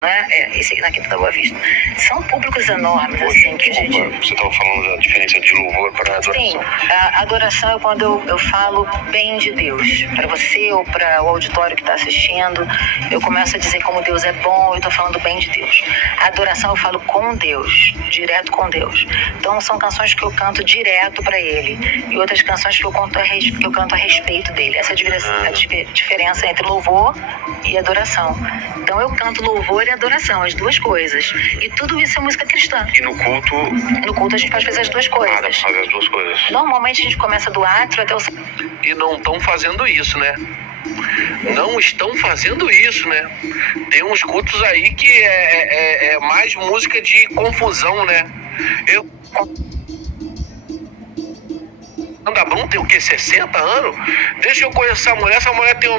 Né? Esse aqui na Quinta da Boa Vista. São públicos enormes, assim, que a gente... Você estava falando da diferença de louvor para adoração. Sim, a adoração é quando eu falo bem de Deus. Para você ou para o auditório que está assistindo, eu começo a dizer como Deus é bom, eu estou falando bem de Deus. A adoração eu falo com Deus, direto com Deus. Então são canções que eu canto direto para Ele e outras canções que eu canto a respeito dele. Essa é a diferença entre louvor e adoração. Então eu canto louvor e adoração, as duas coisas. E tudo isso é música cristã. E no culto? No culto a gente pode fazer as duas coisas. Dá pra fazer as duas coisas. Normalmente a gente começa do átrio até o... E não estão fazendo isso, né? Não estão fazendo isso, né? Tem uns cultos aí que é mais música de confusão, né? A Brum tem o quê? 60 anos? Deixa eu conhecer essa mulher tem a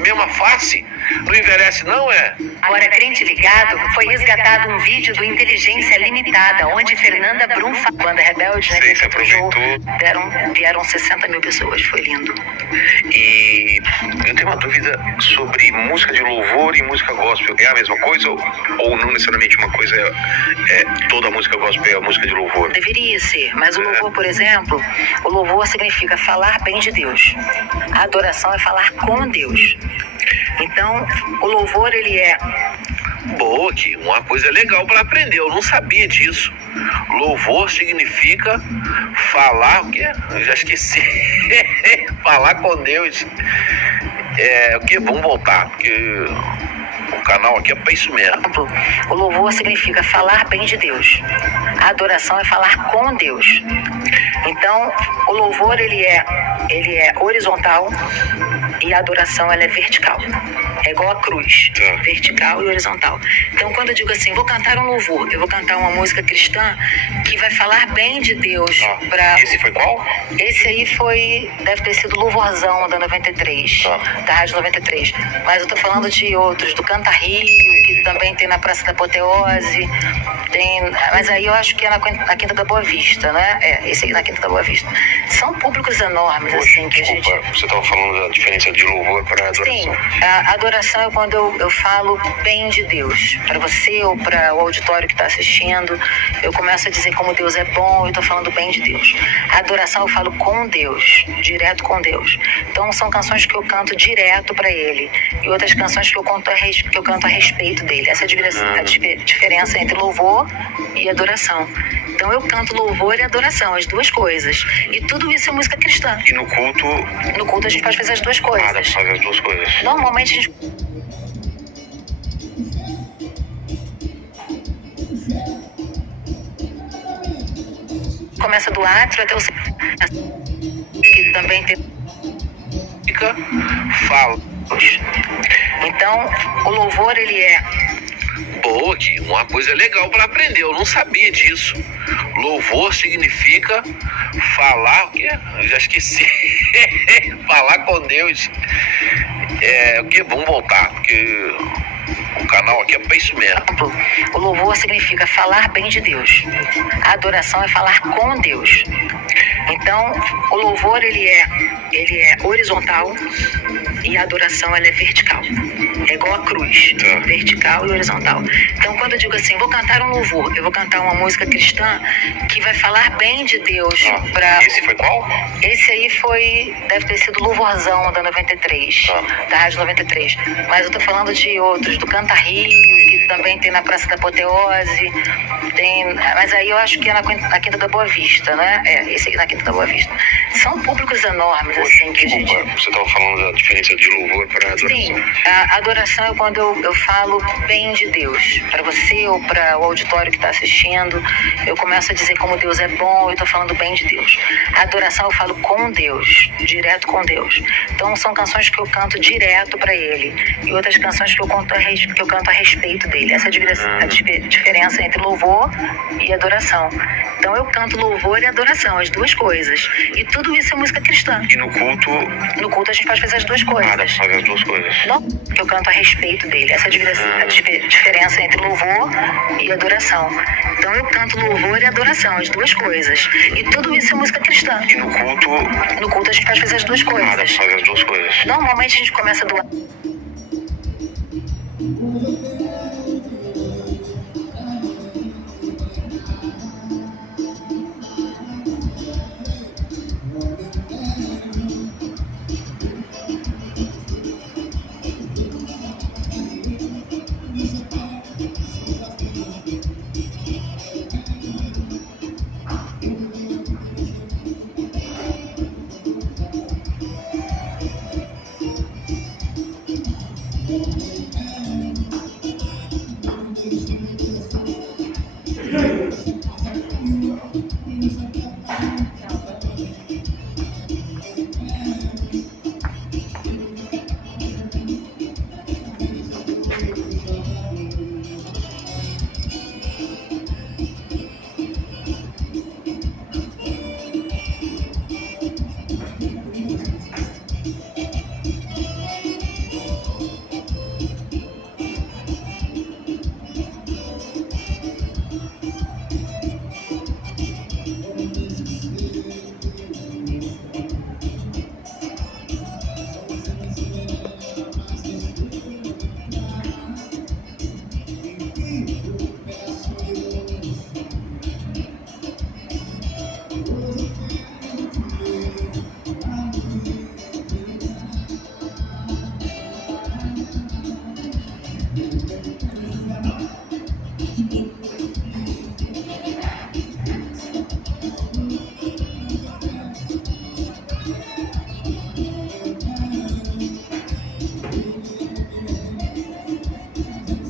mesma face. Não envelhece, não é? Agora, crente ligado, foi resgatado um vídeo do Inteligência Limitada, onde Fernanda Brum, banda rebelde, né? Sei, se aproveitou. Vieram 60 mil pessoas, foi lindo. E eu tenho uma dúvida sobre música de louvor e música gospel. É a mesma coisa ou não necessariamente uma coisa toda música gospel é a música de louvor? Deveria ser, mas o louvor, por exemplo, o louvor significa falar bem de Deus. A adoração é falar com Deus. Então, o louvor, ele é... Boa, que uma coisa legal para aprender, eu não sabia disso. Louvor significa falar, o quê? Eu já esqueci. Falar com Deus. O quê? Vamos voltar, porque o canal aqui é para isso mesmo. O louvor significa falar bem de Deus. A adoração é falar com Deus. Então, o louvor, ele é horizontal e a adoração, ela é vertical. É igual a cruz, vertical e horizontal. Então, quando eu digo assim, vou cantar um louvor, eu vou cantar uma música cristã que vai falar bem de Deus. Esse foi qual? Esse aí deve ter sido Louvorzão da 93, da Rádio 93. Mas eu tô falando de outros, do Canta Rio, que também tem na Praça da Apoteose. Mas aí eu acho que é na Quinta da Boa Vista, né? Esse aqui na Quinta da Boa Vista. São públicos enormes, assim, que a gente... Você estava falando da diferença de louvor para adoração. Sim, a adoração é quando eu falo bem de Deus. Para você ou para o auditório que está assistindo, eu começo a dizer como Deus é bom, eu estou falando bem de Deus. A adoração eu falo com Deus, direto com Deus. Então são canções que eu canto direto para Ele e outras canções que eu canto a respeito dele. Essa é a diferença entre louvor e adoração. Então eu canto louvor e adoração, as duas coisas. E tudo isso é música cristã. E no culto? No culto a gente pode fazer as duas coisas. Dá pra fazer as duas coisas. Normalmente a gente... começa do átrio até o... que também tem... Fala. Então, o louvor, ele é... Boa, que uma coisa legal para aprender, eu não sabia disso. Louvor significa falar, o quê? Eu já esqueci. Falar com Deus. O quê? Vamos voltar, porque o canal aqui é para isso mesmo. O louvor significa falar bem de Deus. A adoração é falar com Deus. Então, o louvor, ele é horizontal e a adoração, ela é vertical. É igual a cruz, vertical e horizontal. Então, quando eu digo assim, vou cantar um louvor, eu vou cantar uma música cristã que vai falar bem de Deus. Esse foi qual? Esse aí deve ter sido Louvorzão da 93, da Rádio 93. Mas eu tô falando de outros, do Canta Rio, que também tem na Praça da Apoteose. Mas aí eu acho que é na Quinta da Boa Vista, né? Esse aqui na Quinta da Boa Vista. São públicos enormes, assim, que a gente... Você estava falando da diferença de louvor para adoração. Sim, a adoração é quando eu falo bem de Deus. Para você ou para o auditório que está assistindo, eu começo a dizer como Deus é bom, eu estou falando bem de Deus. A adoração eu falo com Deus, direto com Deus. Então são canções que eu canto direto para Ele e outras canções que eu canto a respeito dele. Essa é a diferença entre louvor e adoração. Então eu canto louvor e adoração, as duas coisas. E tudo isso é música cristã. E no culto? No culto a gente pode fazer as duas coisas. Dá pra fazer as duas coisas. Não, eu canto a respeito dele. Essa é a diferença entre louvor e adoração. Então eu canto louvor e adoração, as duas coisas. E tudo isso é música cristã. E no culto? No culto a gente pode fazer as duas coisas. Dá pra fazer as duas coisas. Normalmente a gente começa do...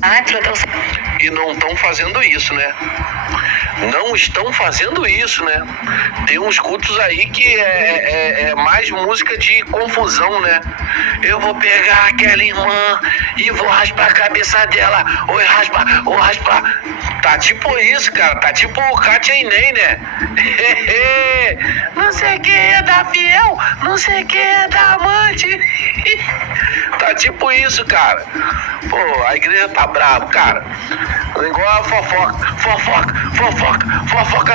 Átrio até o... E não estão fazendo isso, né? Não estão fazendo isso, né? Tem uns cultos aí que é mais música de confusão, né? Eu vou pegar aquela irmã e vou raspar a cabeça dela. Oi, raspa, oi, raspa. Tá tipo isso, cara. Tá tipo o Kátia e Ney, né? Não sei quem é da fiel, não sei quem é da amante. Tá tipo isso, cara. Pô, a igreja tá brava, cara. Igual a fofoca,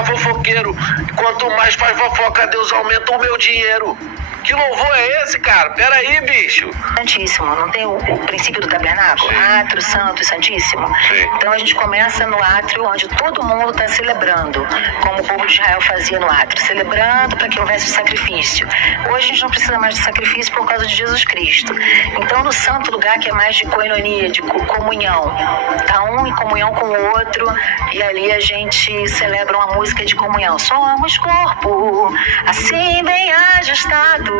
fofoqueiro. Quanto mais faz fofoca, Deus aumenta o meu dinheiro. Que louvor é esse, cara? Pera aí, bicho. Santíssimo, não tem o princípio do tabernáculo? Sim. Átrio, santo e santíssimo? Sim. Então a gente começa no átrio, onde todo mundo está celebrando, como o povo de Israel fazia no átrio, celebrando para que houvesse o sacrifício. Hoje a gente não precisa mais de sacrifício por causa de Jesus Cristo. Então no santo lugar, que é mais de koinonia, de comunhão, tá um em comunhão com o outro, e ali a gente celebra uma música de comunhão. Somos corpo, assim bem ajustado.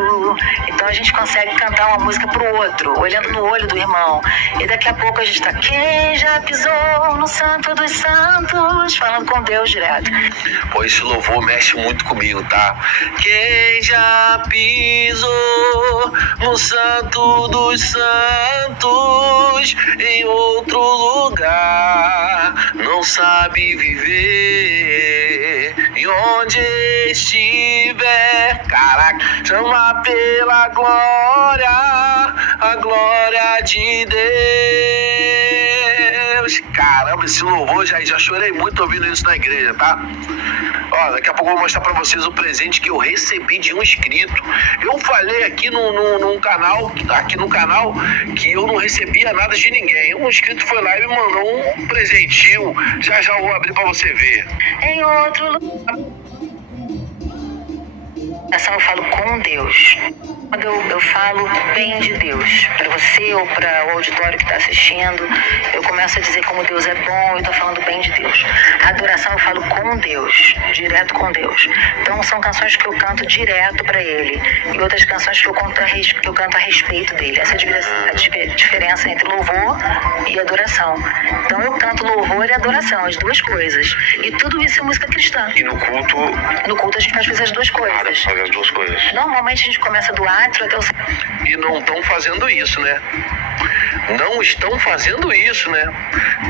Então a gente consegue cantar uma música pro outro, olhando no olho do irmão. E daqui a pouco a gente tá, quem já pisou no santo dos santos, falando com Deus direto. Pô, esse louvor mexe muito comigo, tá? Quem já pisou no santo dos santos em outro lugar não sabe viver. E onde estiver, caraca, chama pela glória, a glória de Deus. Caramba, esse louvor, já chorei muito ouvindo isso na igreja, tá? Ó, daqui a pouco eu vou mostrar pra vocês o presente que eu recebi de um inscrito. Eu falei aqui no canal, que eu não recebia nada de ninguém. Um inscrito foi lá e me mandou um presentinho. Já eu vou abrir pra você ver. Em outro lugar. Eu falo com Deus. Quando eu falo bem de Deus, para você ou para o auditório que está assistindo, eu começo a dizer como Deus é bom e estou falando bem de Deus. A adoração eu falo com Deus, direto com Deus. Então são canções que eu canto direto para Ele e outras canções que eu canto a respeito dele. Essa é a diferença entre louvor e adoração. Então eu canto louvor e adoração, as duas coisas. E tudo isso é música cristã. E no culto? No culto a gente faz as duas coisas. Faz as duas coisas. Normalmente a gente começa do átrio até o... E não estão fazendo isso, né? Não estão fazendo isso, né?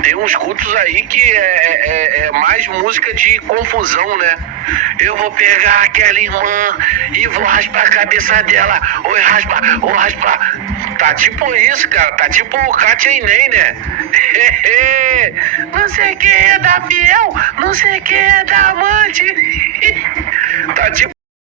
Tem uns cultos aí que é mais música de confusão, né? Eu vou pegar aquela irmã e vou raspar a cabeça dela. Oi, raspa, oi, raspa. Tá tipo isso, cara. Tá tipo o Kátia e Ney, né? Não sei quem é da fiel, não sei quem é da amante. Tá tipo